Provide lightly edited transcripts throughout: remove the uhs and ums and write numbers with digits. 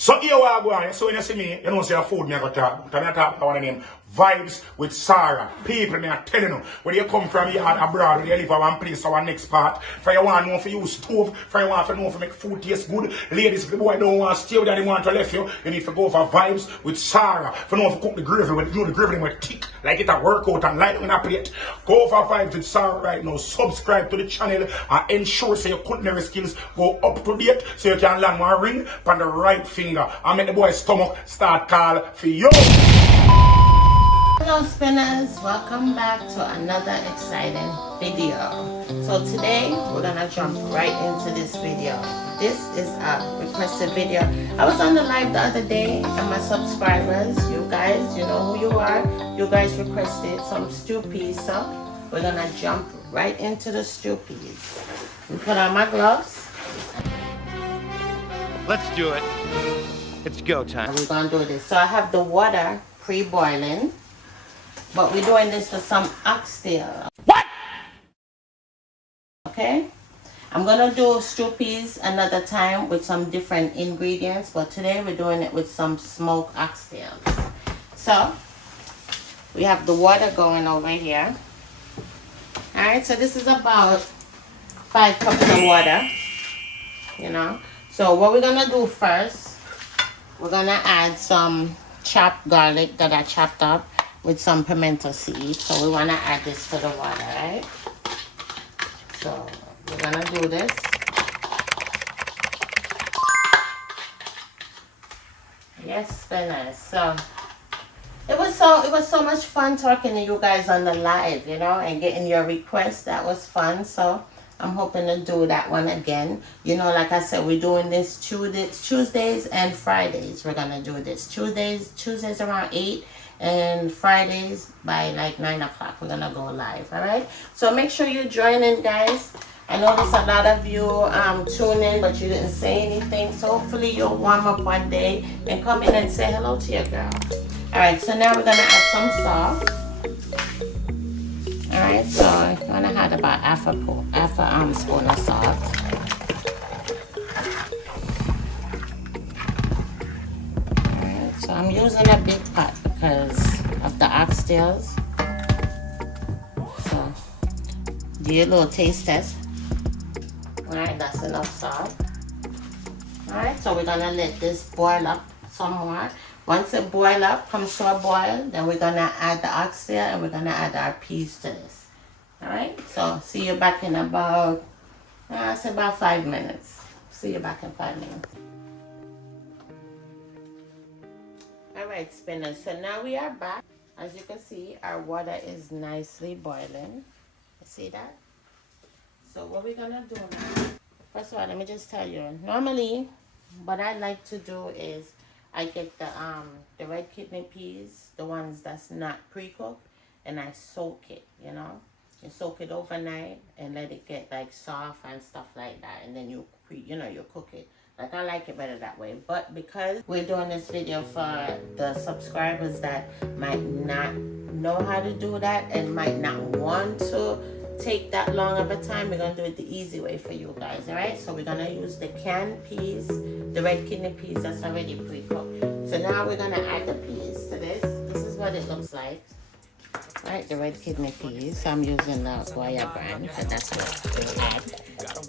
So here we are going. So when you see me, you know see a food me I go talk. I'm talk about one name Vibes with Sarah. People me are telling you where you come from here abroad, where you live at one place or one next part. For you want to know for use stove, for you want to know for make food taste good. Ladies, if the boy don't want to stay with anyone to left you need to go for Vibes with Sarah. For know to cook the gravy with you know the gravy with thick, like it a workout and light in a plate. Go for Vibes with Sarah right now. Subscribe to the channel and ensure so your culinary skills go up to date so you can land one ring on the right finger and make the boy's stomach start call for you. Hello spinners, welcome back to another exciting video. So today we're gonna jump right into this video. This is a requested video. I was on the live the other day and my subscribers, you guys, you know who you are, you guys requested some stew peas, so we're gonna jump right into the stew peas. We put on my gloves. Let's do it. It's go time. We're gonna do this. So I have the water pre-boiling. But we're doing this with some oxtail. What? Okay? I'm going to do stew peas another time with some different ingredients. But today we're doing it with some smoked oxtails. So, we have the water going over here. Alright, so this is about 5 cups of water. You know? So what we're going to do first, we're going to add some chopped garlic that I chopped up with some pimento seeds. So we want to add this to the water, right? So we're gonna do this. Yes, spinners. So it was so much fun talking to you guys on the live, you know, and getting your requests. That was fun. So I'm hoping to do that one again. You know, like I said, we're doing this Tuesdays and Fridays. We're gonna do this Tuesdays around 8. And Fridays by like 9 o'clock we're gonna go live. All right, so make sure you join in, guys. I noticed a lot of you tune in but you didn't say anything, so hopefully you'll warm up one day and come in and say hello to your girl. All right, so now we're gonna add some salt. All right, so I'm gonna add about half a spoon of salt. So I'm using a big pot because of the oxtails. So do your little taste test. Alright, that's enough salt. Alright, so we're gonna let this boil up some more. Once it boil up, comes to a boil, then we're gonna add the oxtail and we're gonna add our peas to this. Alright, so see you back in about, say about 5 minutes. See you back in 5 minutes. Alright, spinners, so now we are back. As you can see, our water is nicely boiling. You see that? So what we're gonna do now, first of all, let me just tell you, normally what I like to do is I get the red kidney peas, the ones that's not pre-cooked, and I soak it, you know. You soak it overnight and let it get like soft and stuff like that, and then you cook it. Like, I like it better that way. But because we're doing this video for the subscribers that might not know how to do that and might not want to take that long of a time, we're going to do it the easy way for you guys, all right? So we're going to use the canned peas, the red kidney peas that's already pre-cooked. So now we're going to add the peas to this. This is what it looks like. All right, the red kidney peas. So I'm using the Enjoyyy brand because that's what we add.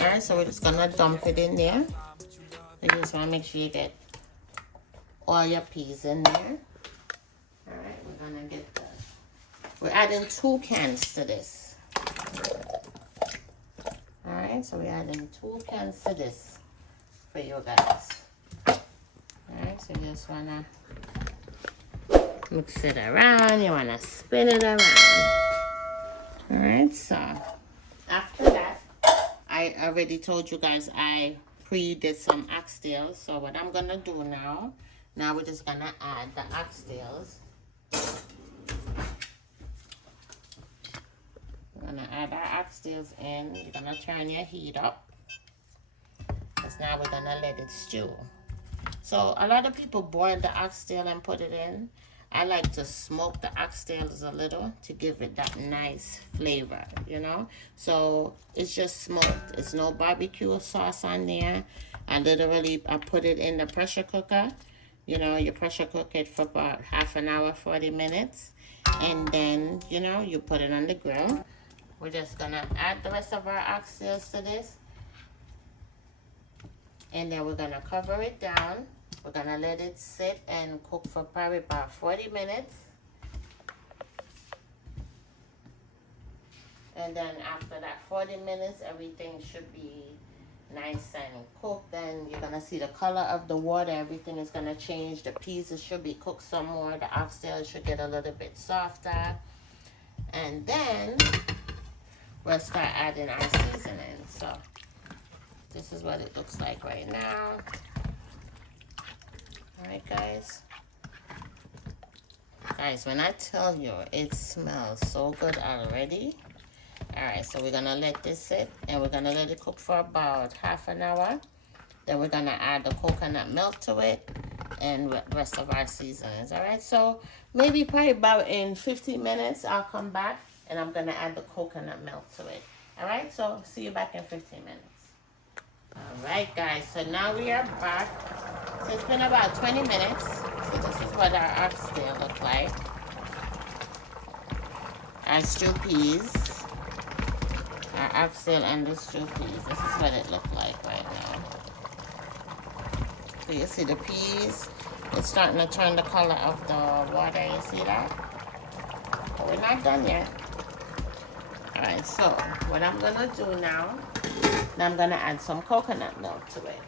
All right, so we're just going to dump it in there. You just want to make sure you get all your peas in there. Alright, we're going to get we're adding 2 cans to this. Alright, so we're adding 2 cans to this for you guys. Alright, so you just want to mix it around. You want to spin it around. Alright, so after that, I already told you guys I did some oxtails. So what I'm gonna do now we're just gonna add the oxtails. We're gonna add our oxtails in. You're gonna turn your heat up because now we're gonna let it stew. So a lot of people boil the oxtail and put it in. I like to smoke the oxtails a little to give it that nice flavor, you know. So it's just smoked. It's no barbecue sauce on there. I literally, I put it in the pressure cooker. You know, you pressure cook it for about half an hour, 40 minutes. And then, you know, you put it on the grill. We're just gonna add the rest of our oxtails to this. And then we're gonna cover it down. We're gonna let it sit and cook for probably about 40 minutes. And then after that 40 minutes, everything should be nice and cooked. Then you're gonna see the color of the water, everything is gonna change. The peas should be cooked some more. The oxtail should get a little bit softer. And then we'll start adding our seasoning. So this is what it looks like right now. All right, guys. Guys, when I tell you, it smells so good already. All right, so we're gonna let this sit and we're gonna let it cook for about half an hour. Then we're gonna add the coconut milk to it and the rest of our seasonings. All right, so maybe probably about in 15 minutes, I'll come back and I'm gonna add the coconut milk to it. All right, so see you back in 15 minutes. All right, guys, so now we are back. So it's been about 20 minutes. So this is what our oxtail look like. Our stew peas. Our oxtail and the stew peas. This is what it looked like right now. So you see the peas. It's starting to turn the color of the water. You see that? But we're not done yet. Alright, so what I'm going to do now, I'm going to add some coconut milk to it.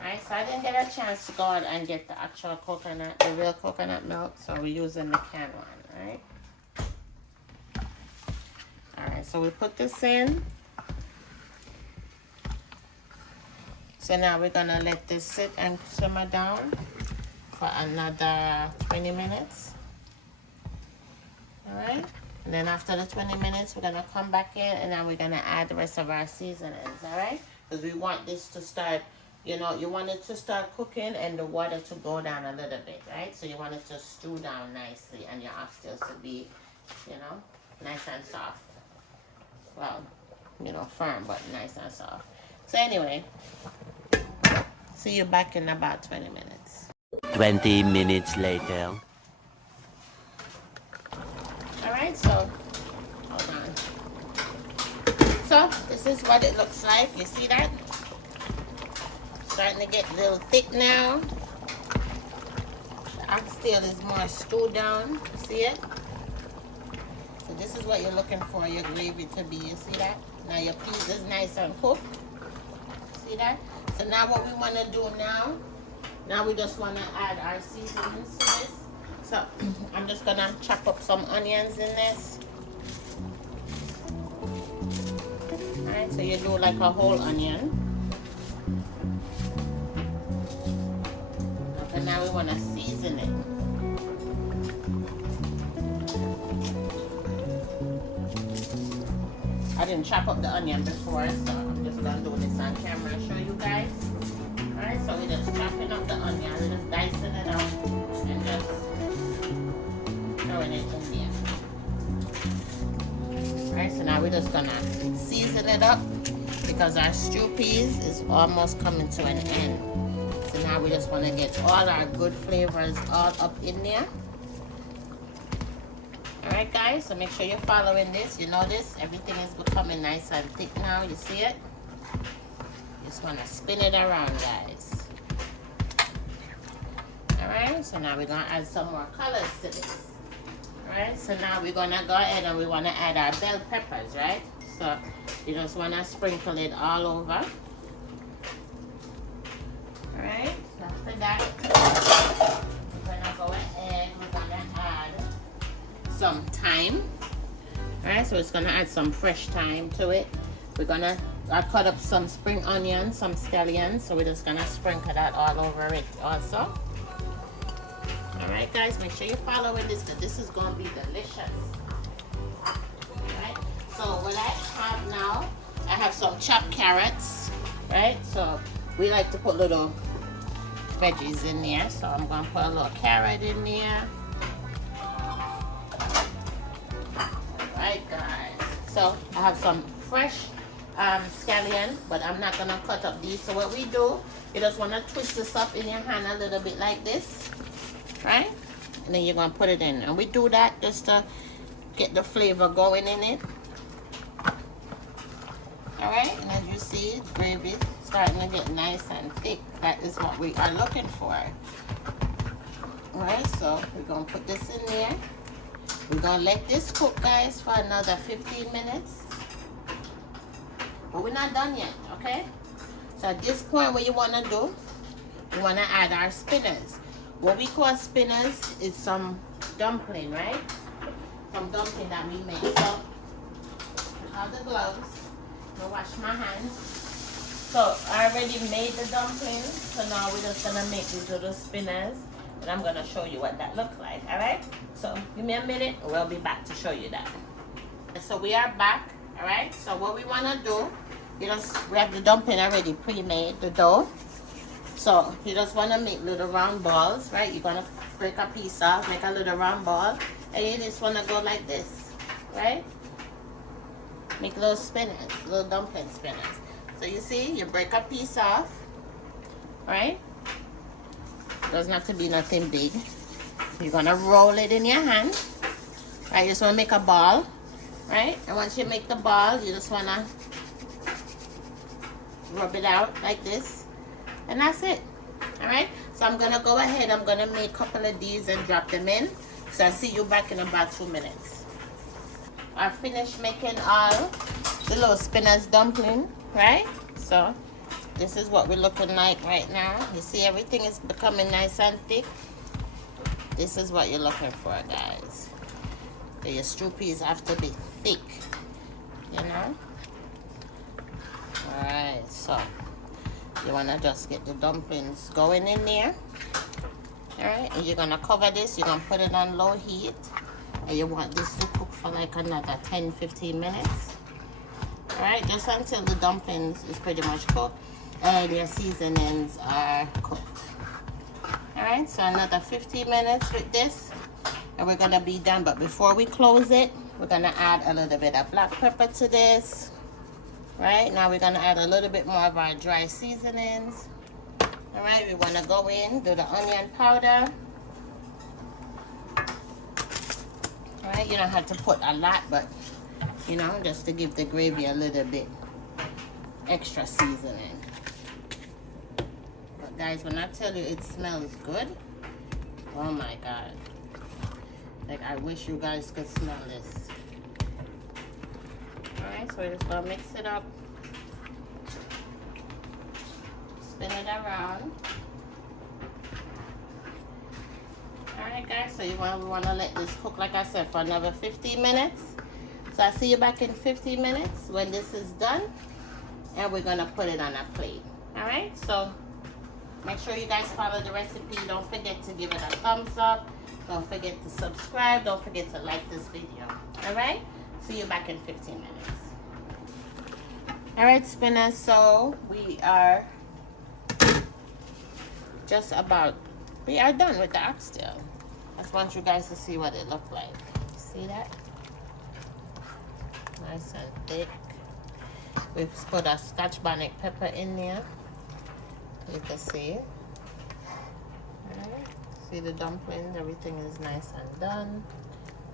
Alright, so I didn't get a chance to go out and get the actual coconut, the real coconut milk, so we're using the canned one, alright? Alright, so we put this in. So now we're going to let this sit and simmer down for another 20 minutes. Alright? And then after the 20 minutes, we're going to come back in and then we're going to add the rest of our seasonings, alright? Because we want this to start, you know, you want it to start cooking and the water to go down a little bit, right? So you want it to stew down nicely and your oxtails to be, you know, nice and soft. Well, you know, firm, but nice and soft. So anyway, see you back in about 20 minutes. 20 minutes later. Alright, so, hold on. So, this is what it looks like. You see that? Starting to get a little thick now. The oxtail is more stewed down. See it? So this is what you're looking for your gravy to be. You see that? Now your peas is nice and cooked. See that? So now what we want to do now we just want to add our seasonings to this. So I'm just going to chop up some onions in this. Alright, so you do like a whole onion. And now we want to season it. I didn't chop up the onion before, so I'm just going to do this on camera and show you guys. Alright, so we're just chopping up the onion, we're just dicing it out and just throwing it in there. Alright, so now we're just going to season it up because our stew peas is almost coming to an end. So now we just want to get all our good flavors all up in there. Alright guys, so make sure you're following this. You notice everything is becoming nice and thick now. You see it? Just want to spin it around, guys. Alright, so now we're going to add some more colors to this. Alright, so now we're going to go ahead and we want to add our bell peppers, right? So you just want to sprinkle it all over. Alright, so after that, we're going to go ahead, we're going to add some thyme. Alright, so it's gonna add some fresh thyme to it. We're gonna cut up some spring onions, some scallions, so we're just gonna sprinkle that all over it also. Alright guys, make sure you're following this because this is gonna be delicious. Alright, so what I have now, I have some chopped carrots, right? So we like to put little veggies in there, so I'm gonna put a little carrot in there. Right guys, so I have some fresh scallion, but I'm not gonna cut up these. So what we do, you just wanna twist this up in your hand a little bit like this, right? And then you're gonna put it in. And we do that just to get the flavor going in it. All right, and as you see, gravy starting to get nice and thick. That is what we are looking for. All right, so we're gonna put this in there. We're gonna let this cook, guys, for another 15 minutes. But we're not done yet, okay? So at this point, what you wanna do, you wanna add our spinners. What we call spinners is some dumpling, right? Some dumpling that we make. So, without the gloves, I'm gonna wash my hands. So, I already made the dumpling. So now we're just gonna make these little spinners. And I'm gonna show you what that looks like, all right? So, give me a minute, we'll be back to show you that. So we are back, all right? So what we wanna do, we have the dumpling already pre-made, the dough. So you just wanna make little round balls, right? You're gonna break a piece off, make a little round ball, and you just wanna go like this, right? Make little spinners, little dumpling spinners. So you see, you break a piece off, right? Doesn't have to be nothing big. You're gonna roll it in your hand, right? You just wanna make a ball, right? And once you make the ball, you just wanna rub it out like this, and that's it. All right, so I'm gonna go ahead, I'm gonna make a couple of these and drop them in. So I'll see you back in about 2 minutes. I finished making all the little spinners dumpling, right? So this is what we're looking like right now. You see everything is becoming nice and thick. This is what you're looking for, guys. So your stew peas have to be thick, you know? Alright, so you wanna just get the dumplings going in there. Alright, and you're gonna cover this, you're gonna put it on low heat. And you want this to cook for like another 10-15 minutes. Alright, just until the dumplings is pretty much cooked and your seasonings are cooked. Alright, so another 15 minutes with this and we're gonna be done. But before we close it, we're gonna add a little bit of black pepper to this. Right, now we're gonna add a little bit more of our dry seasonings. Alright, we wanna go in, do the onion powder. Alright, you don't have to put a lot, but you know, just to give the gravy a little bit extra seasoning. But guys, when I tell you it smells good, oh my god. Like, I wish you guys could smell this. Alright, so we're just gonna mix it up. Spin it around. Alright guys, so we want to let this cook, like I said, for another 15 minutes. So I'll see you back in 15 minutes when this is done. And we're going to put it on a plate. Alright, so make sure you guys follow the recipe. Don't forget to give it a thumbs up. Don't forget to subscribe. Don't forget to like this video. Alright, see you back in 15 minutes. Alright, spinners, so we are just about, we are done with the oxtail. I just want you guys to see what it looked like. See that? Nice and thick. We've put a Scotch bonnet pepper in there. You can see it. Alright. See the dumplings, everything is nice and done.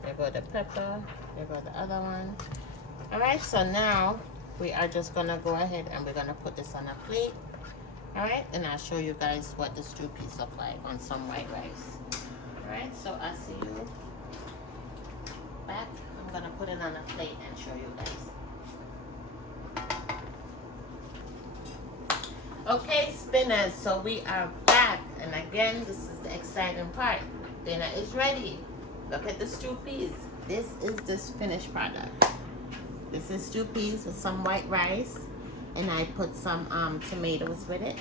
There go the pepper, there go the other one. Alright, so now we are just gonna go ahead and we're gonna put this on a plate. Alright, and I'll show you guys what the stew peas look like on some white rice. Alright, so I'll see you back. I'm gonna put it on a plate and show you guys. Okay, spinners, so we are back. And again, this is the exciting part. Dinner is ready. Look at the stew peas. This is the finished product. This is stew peas with some white rice. And I put some tomatoes with it.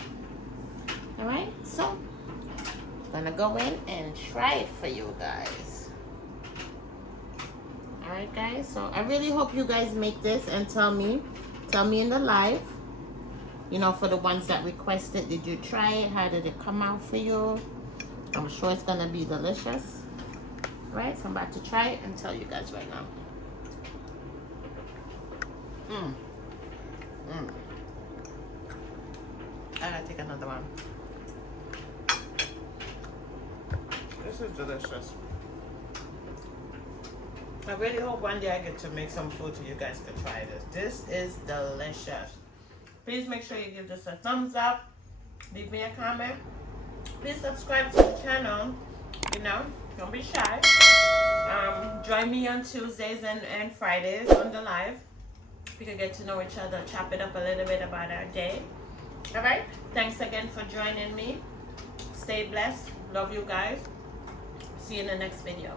Alright, so I'm gonna go in and try it for you guys. Alright guys, so I really hope you guys make this and tell me in the live, you know, for the ones that requested, did you try it? How did it come out for you? I'm sure it's gonna be delicious. Alright, so I'm about to try it and tell you guys right now. I gotta take another one. This is delicious. I really hope one day I get to make some food so you guys can try this. This is delicious. Please make sure you give this a thumbs up. Leave me a comment. Please subscribe to the channel. You know, don't be shy. Join me on Tuesdays and Fridays on the live. We can get to know each other, chop it up a little bit about our day. Alright? Thanks again for joining me. Stay blessed. Love you guys. See you in the next video.